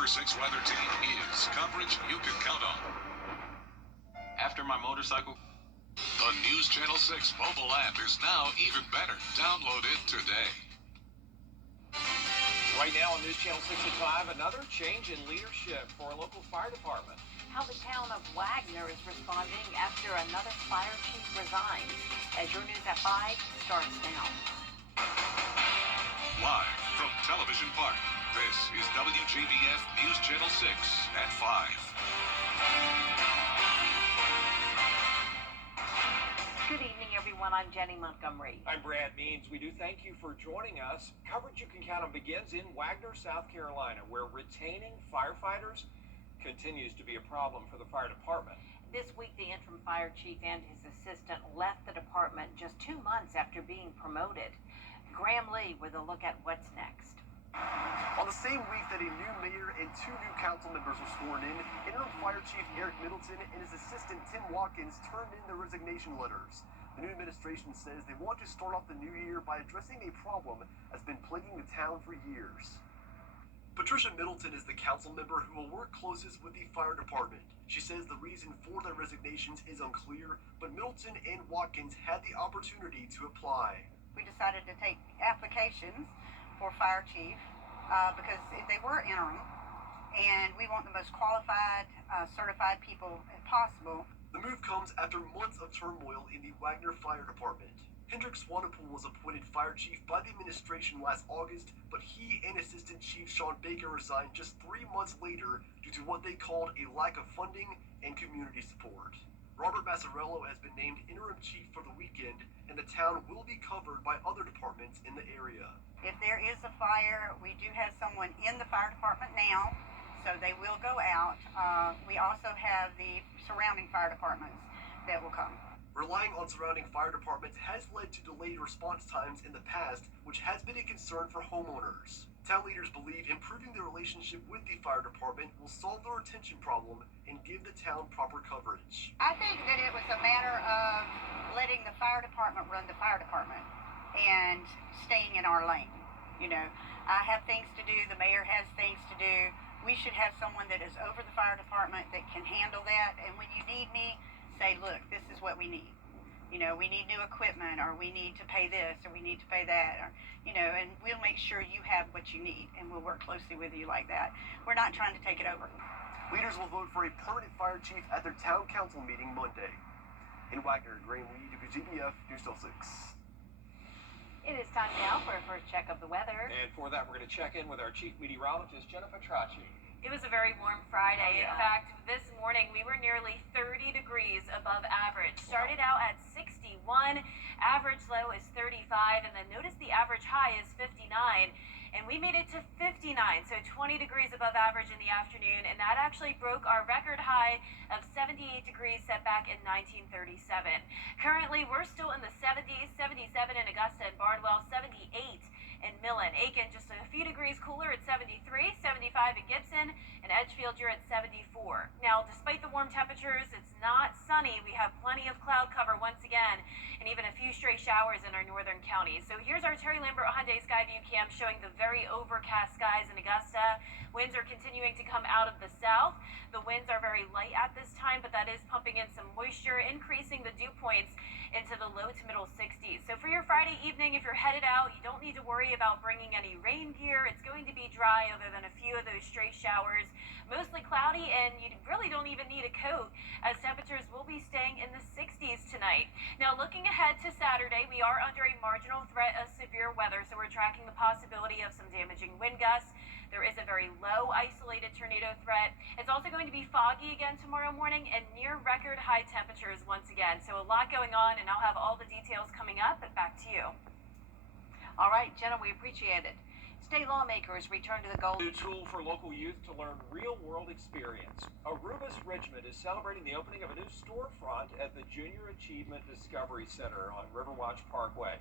number 6 weather team is coverage you can count on. After my motorcycle... The News Channel 6 mobile app is now even better. Download it today. Right now on News Channel 6 at 5, another change in leadership for a local fire department. How the town of Wagner is responding after another fire chief resigns. As your News at 5 starts now. Live from Television Park, this is WJBF News Channel 6 at 5. Good evening, everyone. I'm Jenny Montgomery. I'm Brad Means. We do thank you for joining us. Coverage you can count on begins in Wagner, South Carolina, where retaining firefighters continues to be a problem for the fire department. This week, the interim fire chief and his assistant left the department just 2 months after being promoted. Graham Lee with a look at what's next. On the same week that a new mayor and 2 new council members were sworn in, interim fire chief Eric Middleton and his assistant Tim Watkins turned in their resignation letters. The new administration says they want to start off the new year by addressing a problem that's been plaguing the town for years. Patricia Middleton is the council member who will work closest with the fire department. She says the reason for their resignations is unclear, but Middleton and Watkins had the opportunity to apply. We decided to take applications for fire chief because they were interim, and we want the most qualified, certified people possible. The move comes after months of turmoil in the Wagner Fire Department. Hendrik Swanepoel was appointed fire chief by the administration last August, but he and Assistant Chief Sean Baker resigned just 3 months later due to what they called a lack of funding and community support. Robert Massarello has been named interim chief for the weekend, and the town will be covered by other departments in the area. If there is a fire, we do have someone in the fire department now, so they will go out. We also have the surrounding fire departments that will come. Relying on surrounding fire departments has led to delayed response times in the past, which has been a concern for homeowners. Town leaders believe improving the relationship with the fire department will solve the retention problem and give the town proper coverage. I think that it was a matter of letting the fire department run the fire department and staying in our lane. You know, I have things to do, the mayor has things to do. We should have someone that is over the fire department that can handle that, and when you need me, say, look, this is what we need. You know, we need new equipment, or we need to pay this, or we need to pay that, or, you know, and we'll make sure you have what you need, and we'll work closely with you like that. We're not trying to take it over. Leaders will vote for a permanent fire chief at their town council meeting Monday. In Wagner, Graham Lee, WJBF, News Channel 6. It is time now for a first check of the weather. And for that, we're going to check in with our chief meteorologist, Jennifer Tracci. It was a very warm Friday. Yeah. In fact, this morning we were nearly 30 degrees above average. Started out at 61, average low is 35, and then notice the average high is 59. And we made it to 59, so 20 degrees above average in the afternoon, and that actually broke our record high of 78 degrees set back in 1937. Currently, we're still in the 70s, 77 in Augusta and Bardwell, 78 in Millen. Aiken just a few degrees cooler at 73, 75 in Gibson, and Edgefield you're at 74. Now, despite the warm temperatures, it's not sunny. We have plenty of cloud cover once again, and even a few stray showers in our northern counties. So here's our Terry Lambert Hyundai Skyview Cam showing the very overcast skies in Augusta. Winds are continuing to come out of the south. The winds are very light at this time, but that is pumping in some moisture, increasing the dew points into the low to middle 60s. So for your Friday evening, if you're headed out, you don't need to worry about bringing any rain gear. It's going to be dry other than a few of those stray showers. Mostly cloudy, and you really don't even need a coat, as temperatures will be staying in the 60s tonight. Now, looking ahead to Saturday, we are under a marginal threat of severe weather, so we're tracking the possibility of some damaging wind gusts. There is a very low isolated tornado threat. It's also going to be foggy again tomorrow morning and near record high temperatures once again. So a lot going on, and I'll have all the details coming up. But back to you. All right, Jenna, we appreciate it. State lawmakers return to the goal. New tool for local youth to learn real-world experience. Arubis Richmond is celebrating the opening of a new storefront at the Junior Achievement Discovery Center on Riverwatch Parkway.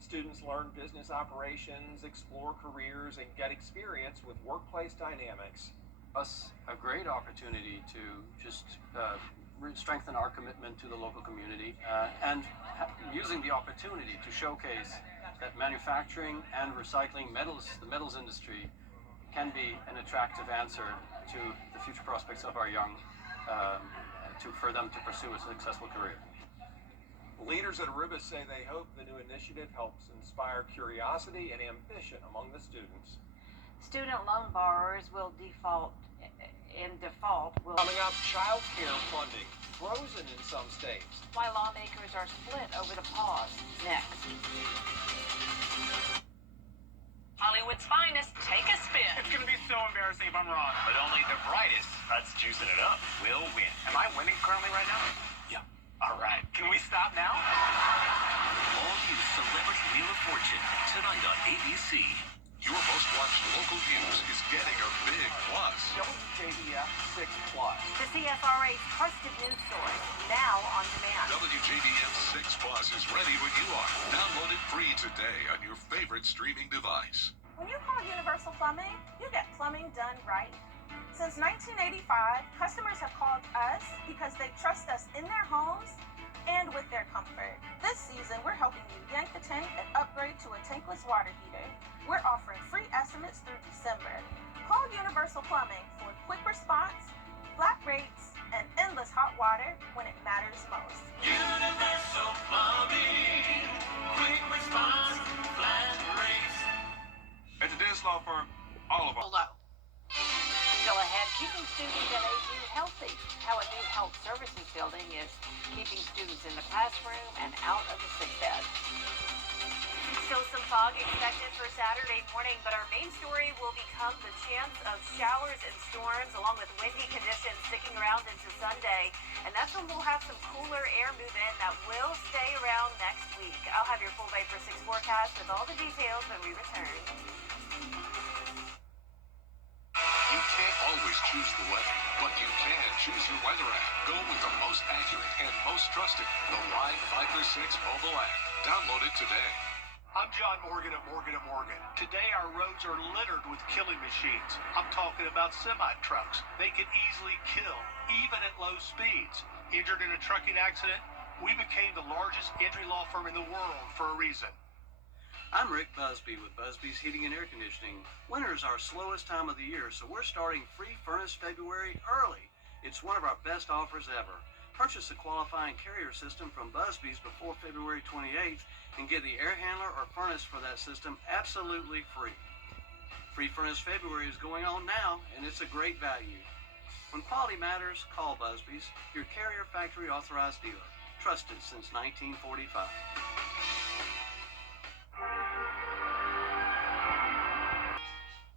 Students learn business operations, explore careers, and get experience with workplace dynamics. Us a great opportunity to just strengthen our commitment to the local community and using the opportunity to showcase that manufacturing and recycling metals, the metals industry, can be an attractive answer to the future prospects of our young, for them to pursue a successful career. Leaders at Aruba say they hope the new initiative helps inspire curiosity and ambition among the students. Student loan borrowers will default. Coming up, child care funding frozen in some states. Why lawmakers are split over the pause. Next. Hollywood's finest, take a spin. It's going to be so embarrassing if I'm wrong. But only the brightest, that's juicing it up, will win. Am I winning currently right now? Yeah. All right. Can we stop now? All new Celebrity Wheel of Fortune, tonight on ABC. Your most watched local news is getting a big plus. WJBF 6 Plus. The CSRA's trusted news source, now on demand. WJBF 6 Plus is ready when you are. Download it free today on your favorite streaming device. When you call Universal Plumbing, you get plumbing done right. Since 1985, customers have called us because they trust us in their homes and with their comfort. This season, we're helping you yank the tank and upgrade to a tankless water heater. We're offering free estimates through December. Call Universal Plumbing for quick response, flat rates, and endless hot water when it matters most. Universal Plumbing, quick response, flat rates. At the dentist law firm, all of us. Hello. Still ahead, keeping students at AU healthy. How a new health services building is keeping students in the classroom and out of the sick bed. Still some fog expected for Saturday morning, but our main story will become the chance of showers and storms along with windy conditions sticking around into Sunday. And that's when we'll have some cooler air move in that will stay around next week. I'll have your full Bay for 6 forecast with all the details when we return. You can't always choose the weather, but you can choose your weather app. Go with the most accurate and most trusted, the Live 5 for 6 mobile app. Download it today. I'm John Morgan at Morgan & Morgan. Today our roads are littered with killing machines. I'm talking about semi-trucks. They can easily kill, even at low speeds. Injured in a trucking accident? We became the largest injury law firm in the world for a reason. I'm Rick Busby with Busby's Heating and Air Conditioning. Winter is our slowest time of the year, so we're starting free furnace February early. It's one of our best offers ever. Purchase a qualifying carrier system from Busby's before February 28th and get the air handler or furnace for that system absolutely free. Free Furnace February is going on now, and it's a great value. When quality matters, call Busby's, your carrier factory authorized dealer. Trusted since 1945.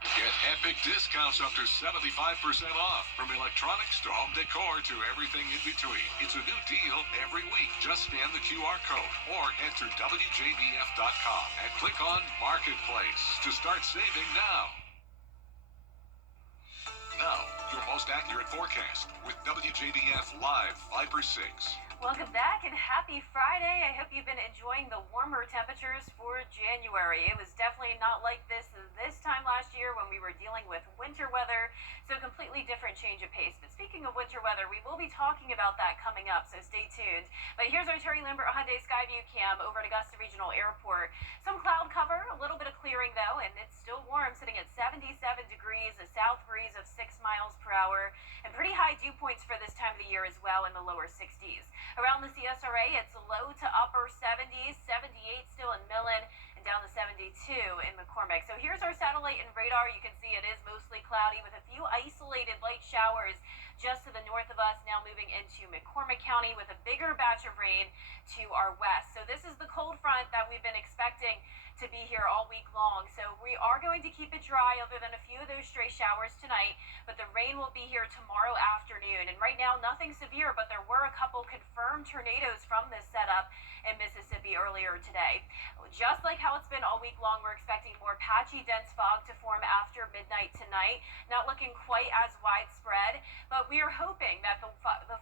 Get epic discounts up to 75% off. From electronics to home decor to everything in between. It's a new deal every week. Just scan the QR code or enter WJBF.com and click on Marketplace to start saving now. Now, your most accurate forecast with WJBF Live 5 for 6. Welcome back and happy Friday. I hope you've been enjoying the warmer temperatures for January. It was definitely not like this time last year when we were dealing with winter weather, so completely different change of pace. But speaking of winter weather, we will be talking about that coming up, so stay tuned. But here's our Terry Lambert Hyundai Skyview cam over at Augusta Regional Airport. Some cloud cover, a little bit of clearing though, and it's still warm, sitting at 77 degrees, a south breeze of 6 miles per hour, and pretty high dew points for this time of the year as well in the lower 60s. Around the CSRA, it's low to upper 70s, 78 still in Millen, and down to 72 in McCormick. So here's our satellite and radar. You can see it is mostly cloudy with a few isolated light showers just to the north of us, now moving into McCormick County with a bigger batch of rain to our west. So this is the cold front that we've been expecting to be here all week long. So we are going to keep it dry other than a few of those stray showers tonight, but the rain will be here tomorrow afternoon. And right now, nothing severe, but there were a couple confirmed tornadoes from this setup in Mississippi earlier today. Just like how it's been all week long, we're expecting more patchy, dense fog to form after midnight tonight. Not looking quite as widespread, but we are hoping that the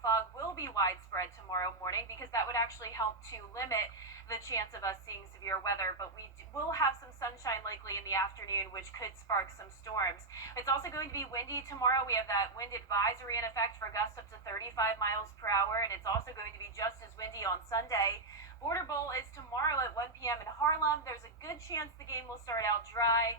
fog will be widespread tomorrow morning because that would actually help to limit the chance of us seeing severe weather. But we will have some sunshine likely in the afternoon, which could spark some storms. It's also going to be windy tomorrow. We have that wind advisory in effect for gusts up to 35 miles per hour, and it's also going to be just as windy on Sunday. Border Bowl is tomorrow at 1 p.m. in Harlem. There's a good chance the game will start out dry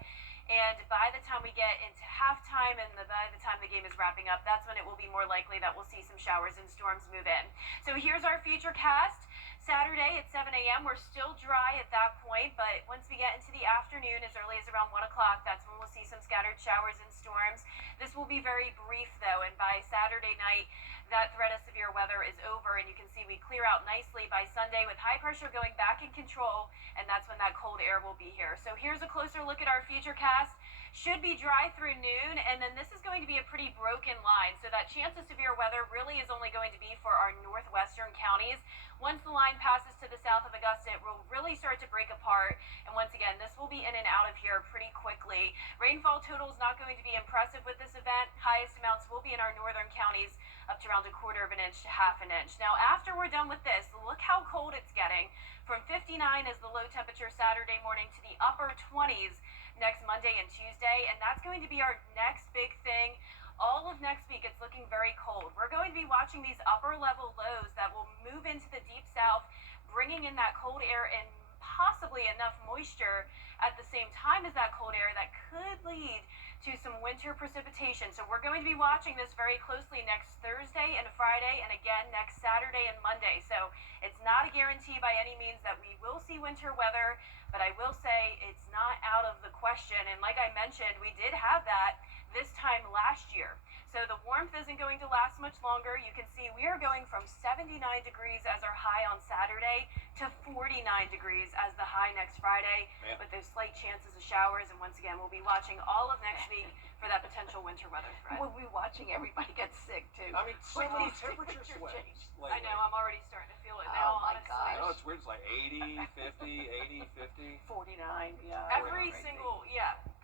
And by the time we get into halftime and by the time the game is wrapping up, that's when it will be more likely that we'll see some showers and storms move in. So here's our future cast. Saturday at 7 a.m. We're still dry at that point, but once we get into the afternoon, as early as around 1 o'clock, that's when we'll see some scattered showers and storms. This will be very brief, though, and by Saturday night, that threat of severe weather is over, and you can see we clear out nicely by Sunday with high pressure going back in control, and that's when that cold air will be here. So here's a closer look at our future cast. Should be dry through noon, and then this is going to be a pretty broken line. So that chance of severe weather really is only going to be for our northwestern counties. Once the line passes to the south of Augusta, it will really start to break apart. And once again, this will be in and out of here pretty quickly. Rainfall total is not going to be impressive with this event. Highest amounts will be in our northern counties, up to around 1/4 of an inch to 1/2 an inch. Now, after we're done with this, look how cold it's getting. From 59 as the low temperature Saturday morning to the upper 20s next Monday and Tuesday, and that's going to be our next big thing. All of next week, it's looking very cold. We're going to be watching these upper level lows that will move into the deep south, bringing in that cold air and possibly enough moisture at the same time as that cold air that could lead to some winter precipitation. So we're going to be watching this very closely next Thursday and Friday, and again next Saturday and Monday. So it's not a guarantee by any means that we will see winter weather, but I will say it's not out of the question. And like I mentioned, we did have that this time last year. So the warmth isn't going to last much longer. You can see we are going from 79 degrees as our high on Saturday to 49 degrees as the high next Friday, with those slight chances of showers. And once again, we'll be watching all of next week for that potential winter weather threat. We'll be watching everybody get sick, too. I mean, so With many these temperature temperature swings changes. lately. I know, I'm already starting to feel it now, Oh, my honestly. I know gosh. it's weird. It's like 80, 50, 80, 50. 49, yeah. Every crazy. single,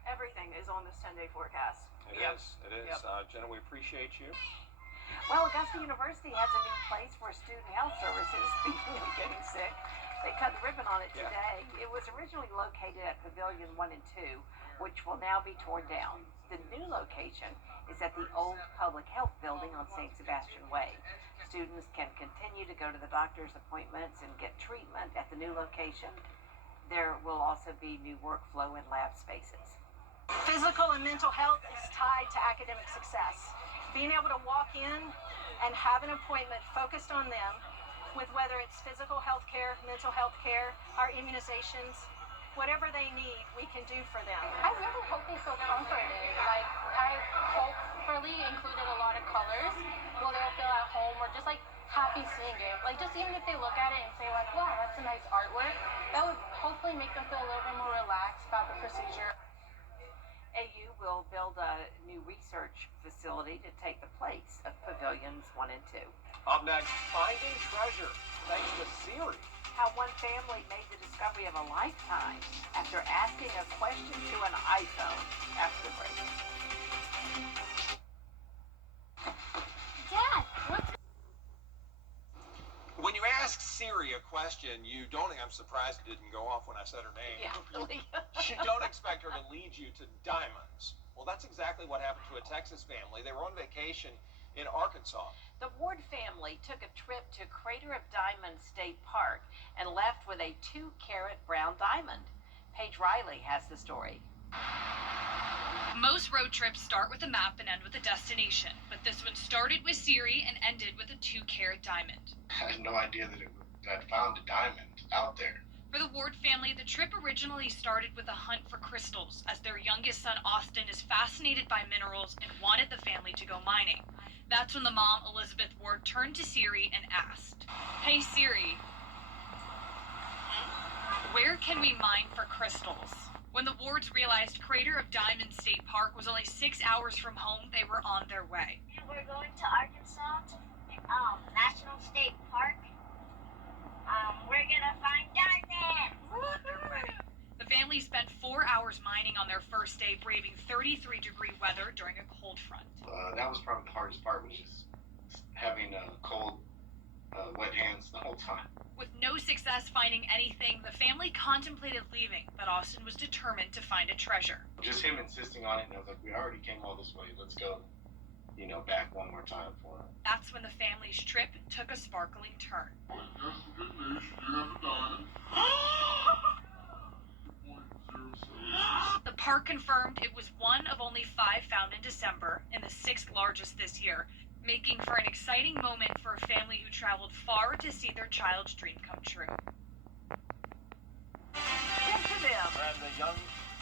everything is on this 10-day forecast. It is. It is. Yep. Jenna, we appreciate you. Well, Augusta University has a new place for student health services. Speaking of getting sick, they cut the ribbon on it Yeah. today. It was originally located at Pavilion 1 and 2, which will now be torn down. The new location is at the old public health building on St. Sebastian Way. Students can continue to go to the doctor's appointments and get treatment at the new location. There will also be new workflow and lab spaces. Physical and mental health is tied to academic success. Being able to walk in and have an appointment focused on them, with whether it's physical health care, mental health care, our immunizations, whatever they need, we can do for them. I really hope they feel comforted. Like, I hopefully included a lot of colors where they'll feel at home or just like happy seeing it. Like, just even if they look at it and say like, wow, that's a nice artwork, that would hopefully make them feel a little bit more relaxed about the procedure. AU will build a new research facility to take the place of Pavilions 1 and 2. Up next, finding treasure thanks to Siri. How one family made the discovery of a lifetime after asking a question to an iPhone after the break. Dad, what's When you ask Siri a question, you don't. I'm surprised it didn't go off when I said her name. Yeah, really. You don't expect her to lead you to diamonds. Well, that's exactly what happened to a Texas family. They were on vacation in Arkansas. The Ward family took a trip to Crater of Diamonds State Park and left with a 2-carat brown diamond. Paige Riley has the story. Most road trips start with a map and end with a destination, but this one started with Siri and ended with a 2-carat diamond. I had no idea that I'd found a diamond out there. For the Ward family, the trip originally started with a hunt for crystals, as their youngest son Austin is fascinated by minerals and wanted the family to go mining. That's when the mom, Elizabeth Ward, turned to Siri and asked, "Hey Siri, where can we mine for crystals?" When the Wards realized Crater of Diamonds State Park was only 6 hours from home, they were on their way. We're going to Arkansas to National State Park. We're gonna find diamonds. The family spent 4 hours mining on their first day, braving 33-degree weather during a cold front. That was probably the hardest part, was just having cold, wet hands the whole time. With no success finding anything, the family contemplated leaving, but Austin was determined to find a treasure. Just him insisting on it, and I was like, we already came all this way, let's go, back one more time for it. That's when the family's trip took a sparkling turn. Well, here's some good news. You do have a diamond. 2.07 The park confirmed it was one of only 5 found in December and the 6th largest this year, making for an exciting moment for a family who traveled far to see their child's dream come true. Good for them. And the young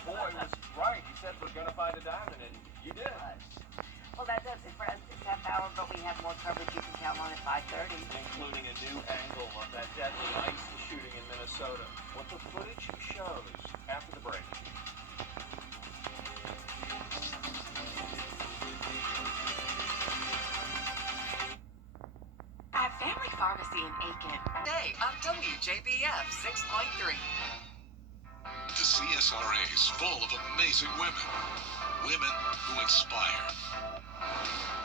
boy was right. He said we're going to find a diamond, and you did. Well, that does it for us this half hour, but we have more coverage you can count on at 5:30. Including a new angle of that deadly ICE shooting in Minnesota. What the footage shows after the break. At Family Pharmacy in Aiken. Today on WJBF 6.3. The CSRA is full of amazing women. Women who inspire.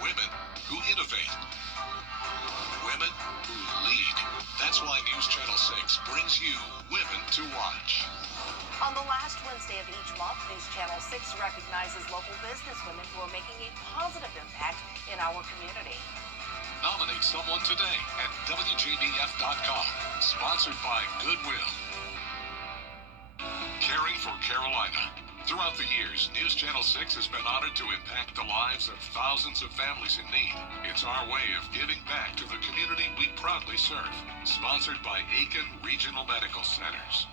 Women who innovate. Women who lead. That's why News Channel 6 brings you Women to Watch. On the last Wednesday of each month, News Channel 6 recognizes local businesswomen who are making a positive impact in our community. Nominate someone today at WJBF.com. Sponsored by Goodwill. Caring for Carolina. Throughout the years, News Channel 6 has been honored to impact the lives of thousands of families in need. It's our way of giving back to the community we proudly serve. Sponsored by Aiken Regional Medical Centers.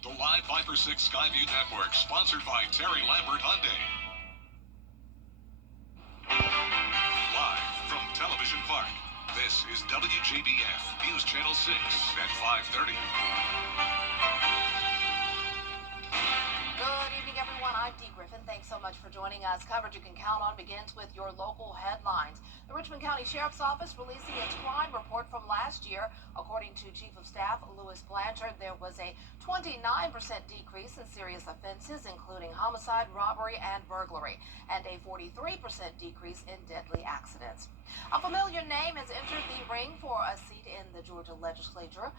The Live Viper 6 Skyview Network, sponsored by Terry Lambert Hyundai. Live from Television Park, this is WJBF News Channel 6 at 5:30. Good evening, everyone. I'm Dee Griffin. Thanks so much for joining us. Coverage you can count on begins with your local headlines. The Richmond County Sheriff's Office releasing its crime report from last year. According to Chief of Staff Louis Blanchard, there was a 29% decrease in serious offenses, including homicide, robbery, and burglary, and a 43% decrease in deadly accidents. A familiar name has entered the ring for a seat in the Georgia legislature.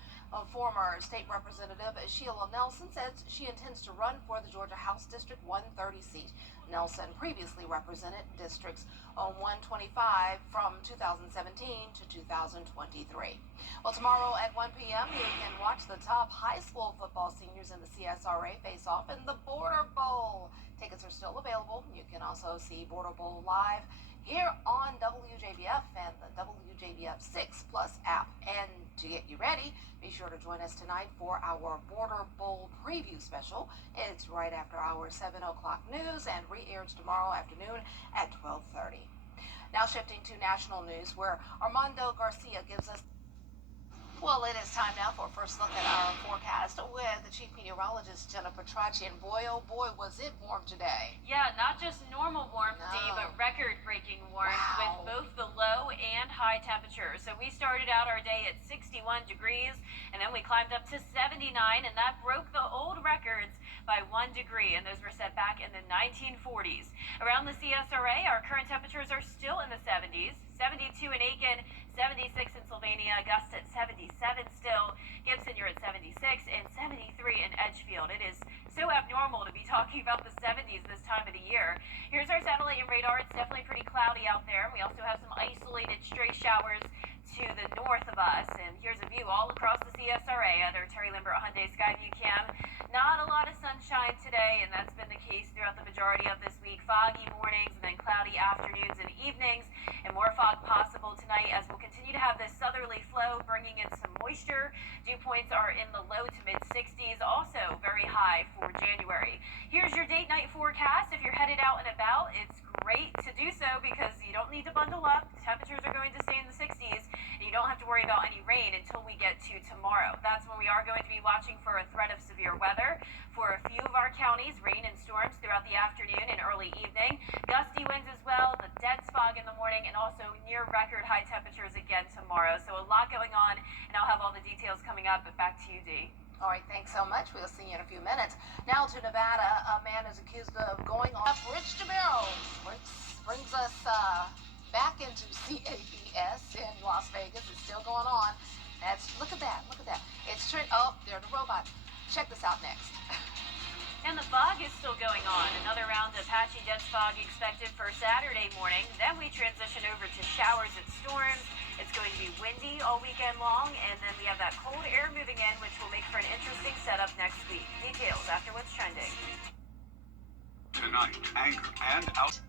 Former State Representative Sheila Nelson says she intends to run for the Georgia House District 130 seat. Nelson previously represented districts 125 from 2017 to 2023. Well, tomorrow at 1 p.m., you can watch the top high school football seniors in the CSRA face off in the Border Bowl. Tickets are still available. You can also see Border Bowl live here on WJBF and the WJBF 6 Plus app. And to get you ready, be sure to join us tonight for our Border Bowl preview special. It's right after our 7 o'clock news and re-airs tomorrow afternoon at 12:30. Now shifting to national news, where Armando Garcia gives us. Well, it is time now for a first look at our forecast with the Chief Meteorologist Jennifer Tracci. And boy, oh boy, was it warm today. Yeah, not just normal warmth, Dee, but record-breaking warmth with both the low and high temperatures. So we started out our day at 61 degrees, and then we climbed up to 79, and that broke the old records by 1 degree, and those were set back in the 1940s. Around the CSRA, our current temperatures are still in the 70s, 72 in Aiken, 76 in Sylvania, Augusta at 77 still, Gibson you're at 76, and 73 in Edgefield. It is so abnormal to be talking about the 70s this time of the year. Here's our satellite and radar. It's definitely pretty cloudy out there. We also have some isolated stray showers to the north of us, and here's a view all across the CSRA at our Terry Lambert Hyundai Skyview Cam. Not a lot of sunshine today, and that's been the case throughout the majority of this week. Foggy mornings and then cloudy afternoons and evenings, and more fog possible tonight as we'll continue to have this southerly flow bringing in some moisture. Dew points are in the low to mid 60s, also very high for January. Here's your date night forecast. If you're headed out and about, it's great to do so because you don't need to bundle up. Temperatures are going to stay in the 60s, and you don't have to worry about any rain until we get to tomorrow. That's when we are going to be watching for a threat of severe weather for a few of our counties, rain and storms throughout the afternoon and early evening. Gusty winds as well, the dense fog in the morning, and also near record high temperatures again tomorrow. So a lot going on, and I'll have all the details coming up, but back to you, Dee. All right, thanks so much. We'll see you in a few minutes. Now to Nevada. A man is accused of going off Rich DeMero. Brings us back into CABS in Las Vegas. It's still going on. Look at that. It's oh, there's the robot. Check this out next. And the fog is still going on. Another round of patchy dense fog expected for Saturday morning. Then we transition over to showers and storms. It's going to be windy all weekend long, and then we have that cold air moving in, which will make for an interesting setup next week. Details after what's trending. Tonight, anger and out.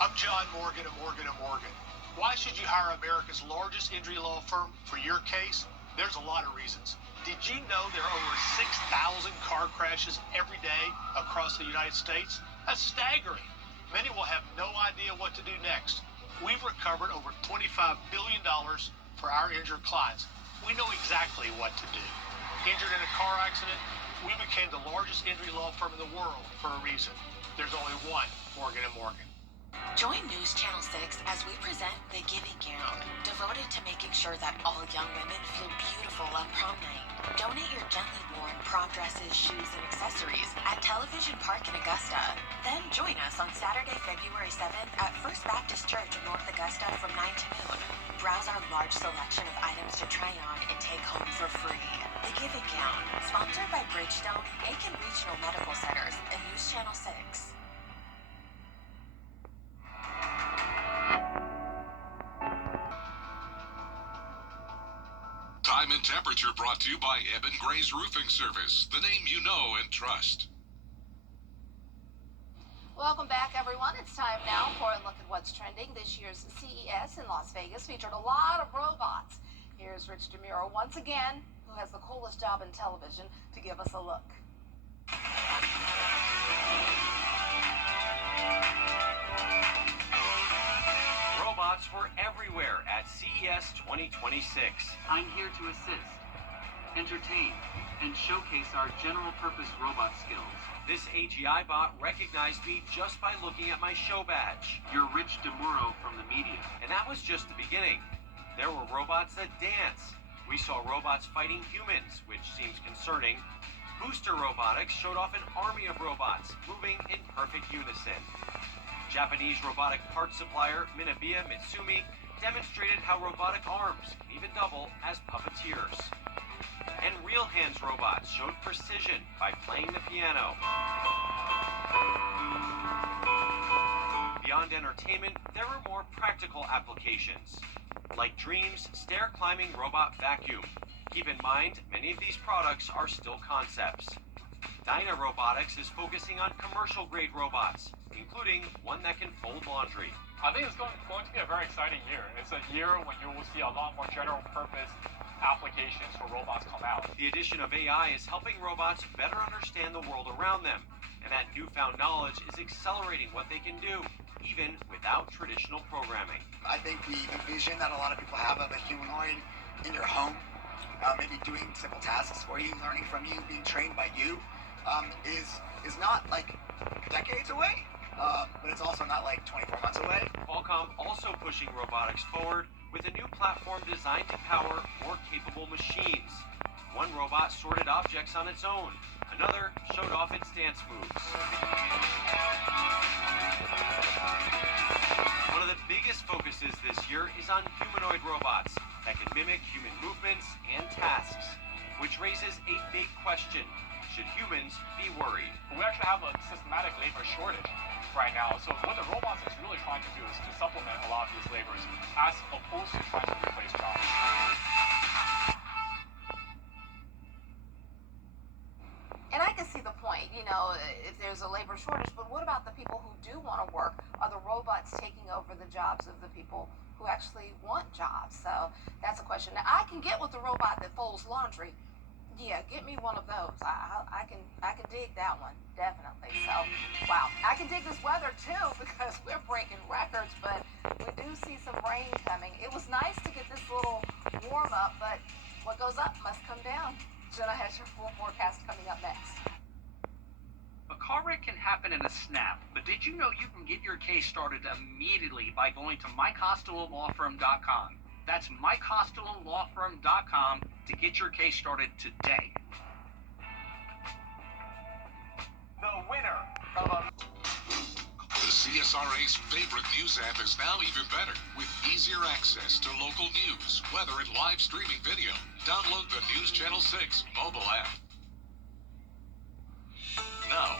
I'm John Morgan of Morgan & Morgan. Why should you hire America's largest injury law firm for your case? There's a lot of reasons. Did you know there are over 6,000 car crashes every day across the United States? That's staggering. Many will have no idea what to do next. We've recovered over $25 billion for our injured clients. We know exactly what to do. Injured in a car accident? We became the largest injury law firm in the world for a reason. There's only one Morgan & Morgan. Join News Channel 6 as we present The Giving Gown, devoted to making sure that all young women feel beautiful on prom night. Donate your gently worn prom dresses, shoes, and accessories at Television Park in Augusta. Then join us on Saturday, February 7th at First Baptist Church in North Augusta from 9 to noon. Browse our large selection of items to try on and take home for free. The Giving Gown, sponsored by Bridgestone, Aiken Regional Medical Centers, and News Channel 6. Time and temperature brought to you by Eben Gray's Roofing Service, the name you know and trust. Welcome back, everyone. It's time now for a look at what's trending. This year's CES in Las Vegas featured a lot of robots. Here's Rich DeMuro once again, who has the coolest job in television, to give us a look. Robots were everywhere at CES 2026. I'm here to assist, entertain, and showcase our general-purpose robot skills. This AGI bot recognized me just by looking at my show badge. You're Rich DeMuro from the media. And that was just the beginning. There were robots that dance. We saw robots fighting humans, which seems concerning. Booster Robotics showed off an army of robots moving in perfect unison. Japanese robotic parts supplier Minabiya Mitsumi demonstrated how robotic arms can even double as puppeteers. And Real Hands robots showed precision by playing the piano. Beyond entertainment, there were more practical applications, like Dream's stair-climbing robot vacuum. Keep in mind, many of these products are still concepts. Dyna Robotics is focusing on commercial-grade robots, including one that can fold laundry. I think it's going to be a very exciting year. It's a year when you will see a lot more general-purpose applications for robots come out. The addition of AI is helping robots better understand the world around them, and that newfound knowledge is accelerating what they can do, even without traditional programming. I think the vision that a lot of people have of a humanoid in your home, maybe doing simple tasks for you, learning from you, being trained by you, is not like decades away, but it's also not like 24 months away. Qualcomm also pushing robotics forward with a new platform designed to power more capable machines. One robot sorted objects on its own. Another showed off its dance moves. One of the biggest focuses this year is on humanoid robots that can mimic human movements and tasks, which raises a big question. Should humans be worried? We actually have a systematic labor shortage right now. So what the robots is really trying to do is to supplement a lot of these labors as opposed to trying to replace jobs. And I can see the point, you know, if there's a labor shortage, but what about the people who do want to work? Are the robots taking over the jobs of the people who actually want jobs? So that's a question. Now, I can get with the robot that folds laundry. Yeah, get me one of those. I can dig that one, definitely. So, wow. I can dig this weather, too, because we're breaking records, but we do see some rain coming. It was nice to get this little warm-up, but what goes up must come down. Jenna has your full forecast coming up next. A car wreck can happen in a snap, but did you know you can get your case started immediately by going to MikeHostellowLawFirm.com? That's MikeHostellowLawFirm.com to get your case started today. The winner of a... The CSRA's favorite news app is now even better, with easier access to local news, weather, and live streaming video. Download the News Channel 6 mobile app. Now,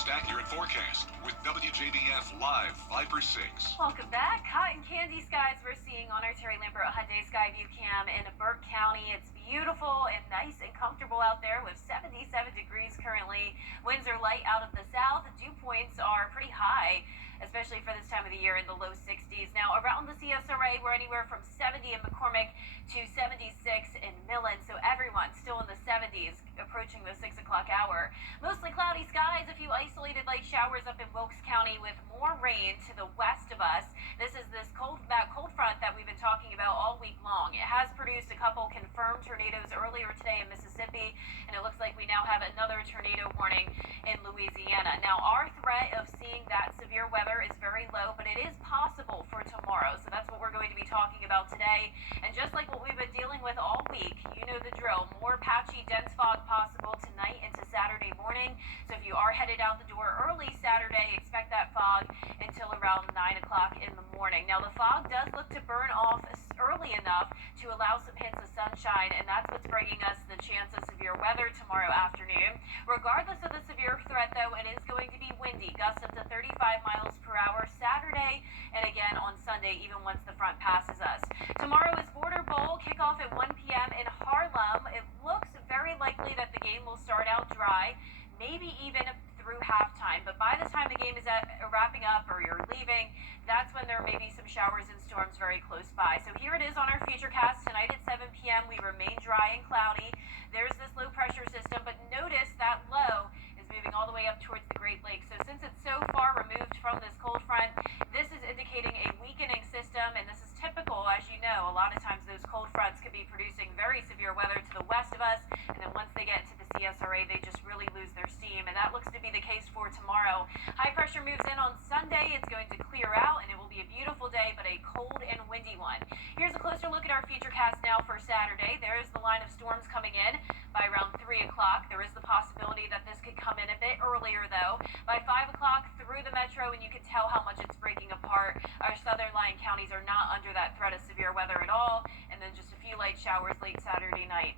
most accurate forecast with WJBF Live 5/6. Welcome back. Cotton candy skies we're seeing on our Terry Lambert Hyundai Skyview Cam in Burke County. It's beautiful and nice and comfortable out there with 77 degrees currently. Winds are light out of the south. Dew points are pretty high, especially for this time of the year, in the low 60s. Now, around the CSRA, we're anywhere from 70 in McCormick to 76 in Millen, so everyone's still in the 70s, approaching the 6 o'clock hour. Mostly cloudy skies, a few isolated light showers up in Wilkes County with more rain to the west of us. This is that cold front that we've been talking about all week long. It has produced a couple confirmed tornadoes earlier today in Mississippi, and it looks like we now have another tornado warning in Louisiana. Now, our threat of seeing that severe weather is very low, but it is possible for tomorrow, so that's what we're going to be talking about today. And just like what we've been dealing with all week, you know the drill. More patchy, dense fog possible tonight into Saturday morning. So if you are headed out the door early Saturday, expect that fog until around 9 o'clock in the morning. Now, the fog does look to burn off early enough to allow some hints of sunshine, and that's what's bringing us the chance of severe weather tomorrow afternoon. Regardless of the severe threat, though, it is going to be windy, gusts up to 35 miles per hour Saturday, and again on Sunday, even once the front passes us. Tomorrow is Border Bowl, kickoff at 1 p.m. in Harlem. It looks very likely that the game will start out dry, maybe even through halftime, but by the time the game is wrapping up or you're leaving, that's when there may be some showers and storms very close by. So here it is on our futurecast tonight at 7 p.m. We remain dry and cloudy. There's this low pressure system, but notice that low is moving all the way up towards the Great Lakes. So since it's so far removed from this cold front, this is indicating a weakening system, and this is typical. As you know, a lot of times those cold fronts could be producing very severe weather to the west of us, and then once they get to the CSRA, they just really lose their steam, and that looks to be the case for tomorrow. High pressure moves in on Sunday. It's going to clear out, and it will be a beautiful day, but a cold and windy one. Here's a closer look at our futurecast now for Saturday. There is the line of storms coming in by around 3 o'clock. There is the possibility that this could come in a bit earlier, though. By 5 o'clock through the metro, and you can tell how much it's breaking apart. Our southern line counties are not under that threat of severe weather at all, and then just a few light showers late Saturday night.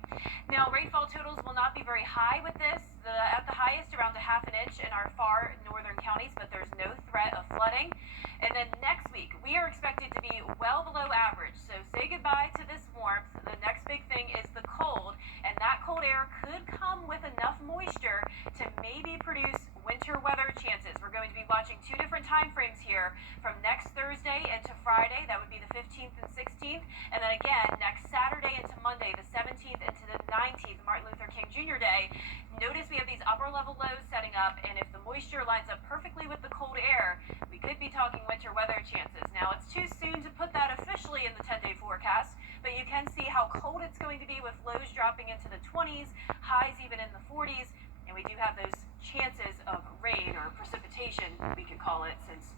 Now, rainfall totals will not be very high with this. At the highest, around a half an inch in our far northern counties, but there's no threat of flooding. And then next week, we are expected to be well below average. So say goodbye to this warmth. The next big thing is the cold, and that cold air could come with enough moisture to maybe produce winter weather chances. We're going to be watching two different time frames here, from next Thursday into Friday. That would be the 15th and 16th, and then again next Saturday into Monday, the 17th into the 19th, Martin Luther King Jr. Day. Notice we have these upper level lows setting up, and if the moisture lines up perfectly with the cold air, we could be talking winter weather chances. Now, it's too soon to put that officially in the 10-day forecast, but you can see how cold it's going to be with lows dropping into the 20s, highs even in the 40s, and we do have those chances of rain or precipitation, we could call it, since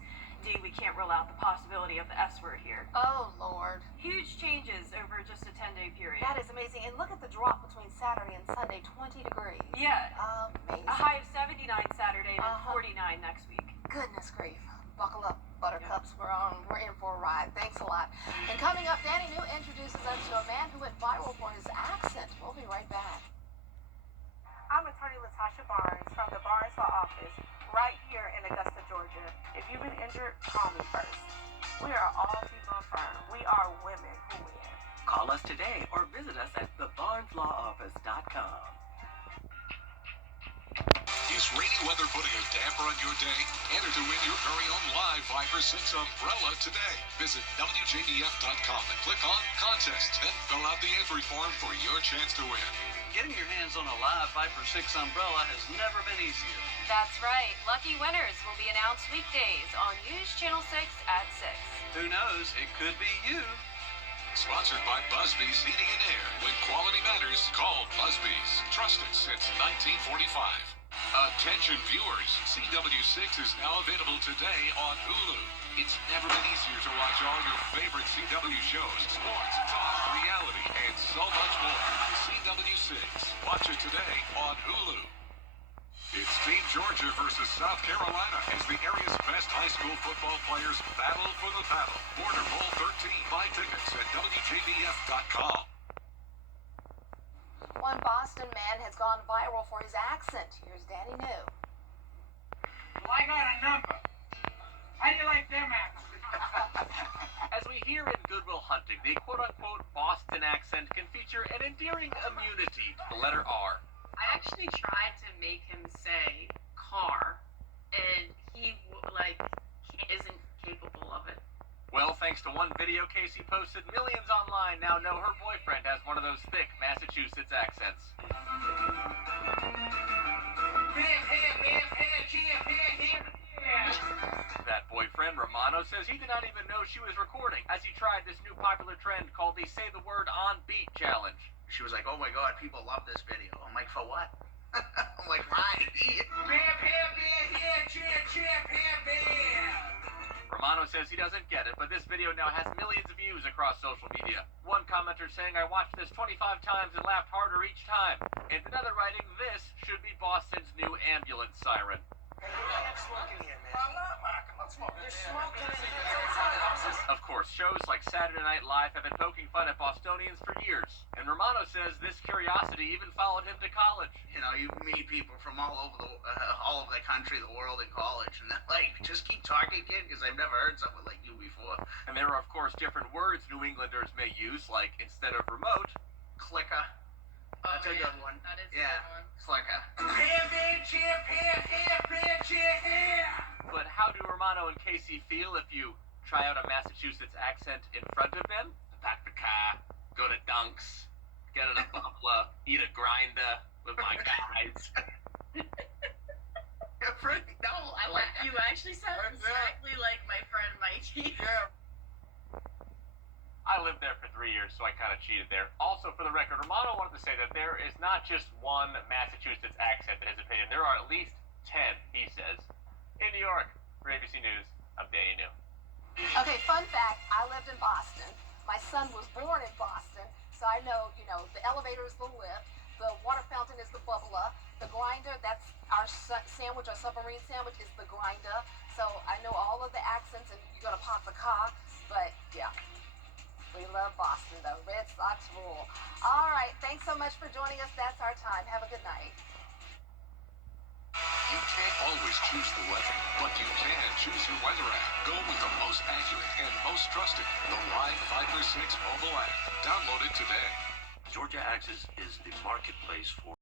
we can't rule out the possibility of the S word here. Oh, Lord. Huge changes over just a 10-day period. That is amazing. And look at the drop between Saturday and Sunday, 20 degrees. Yeah. Amazing. A high of 79 Saturday and 49 next week. Goodness grief. Buckle up, buttercups. Yeah. We're in for a ride. Thanks a lot. And coming up, Danny New introduces us to a man who went viral for his accent. We'll be right back. I'm attorney Latasha Barnes from the Barnes Law Office right here in Augusta, Georgia. If you've been injured, call me first. We are all female firm. We are women who win. Call us today or visit us at thebarneslawoffice.com. Is rainy weather putting a damper on your day? Enter to win your very own live 5/6 umbrella today. Visit WJBF.com and click on Contests. Then fill out the entry form for your chance to win. Getting your hands on a live 5/6 umbrella has never been easier. That's right. Lucky winners will be announced weekdays on News Channel 6 at 6. Who knows? It could be you. Sponsored by Busby's Heating and Air. When quality matters, call Busby's. Trusted since 1945. Attention viewers, CW6 is now available today on Hulu. It's never been easier to watch all your favorite CW shows, sports, talk, reality, and so much more. CW6. Watch it today on Hulu. It's Team Georgia versus South Carolina as the area's best high school football players battle for the paddle. Border Bowl 13. Buy tickets at WJBF.com. One Boston man has gone viral for his accent. Here's Danny New. Well, I got a number. How do you like them apples? As we hear in Good Will Hunting, the quote-unquote Boston accent can feature an endearing immunity to the letter R. I actually tried to make him say car, and he isn't capable of it. Well, thanks to one video Casey posted, millions online now know her boyfriend has one of those thick Massachusetts accents. That boyfriend, Romano, says he did not even know she was recording as he tried this new popular trend called the Say the Word on Beat challenge. She was like, oh my god, people love this video. I'm like, for what? I'm like, right. Romano says he doesn't get it, but this video now has millions of views across social media. One commenter saying, I watched this 25 times and laughed harder each time. And another writing, this should be Boston's new ambulance siren. Of course, shows like Saturday Night Live have been poking fun at Bostonians for years. And Romano says this curiosity even followed him to college. You know, you meet people from all over the country, the world, in college, and they're like, just keep talking, kid, because I've never heard someone like you before. And there are, of course, different words New Englanders may use, like instead of remote, clicker. That's a good one. That is a good one. Clicker. But how do Romano and Casey feel if you try out a Massachusetts accent in front of them? Pack the car, go to Dunks, get in a buffalo, eat a grinder with my guys. No, I like that. You actually sound exactly like my friend Mikey. Yeah. I lived there for 3 years, so I kind of cheated there. Also, for the record, Romano wanted to say that there is not just one Massachusetts accent that his opinion. There are at least 10, he says. In New York, for ABC News, I'm Daniel. Okay, fun fact, I lived in Boston. My son was born in Boston, so I know, the elevator is the lift, the water fountain is the bubbler, the grinder, that's our sandwich, our submarine sandwich, is the grinder. So I know all of the accents, and you're going to park the car, but yeah. We love Boston, though. Red Sox rule. All right, thanks so much for joining us. That's our time. Have a good night. You can't always choose the weather, but you can choose your weather app. Go with the most accurate and most trusted, the Live 5 for 6 mobile app. Download it today. Georgia Access is the marketplace for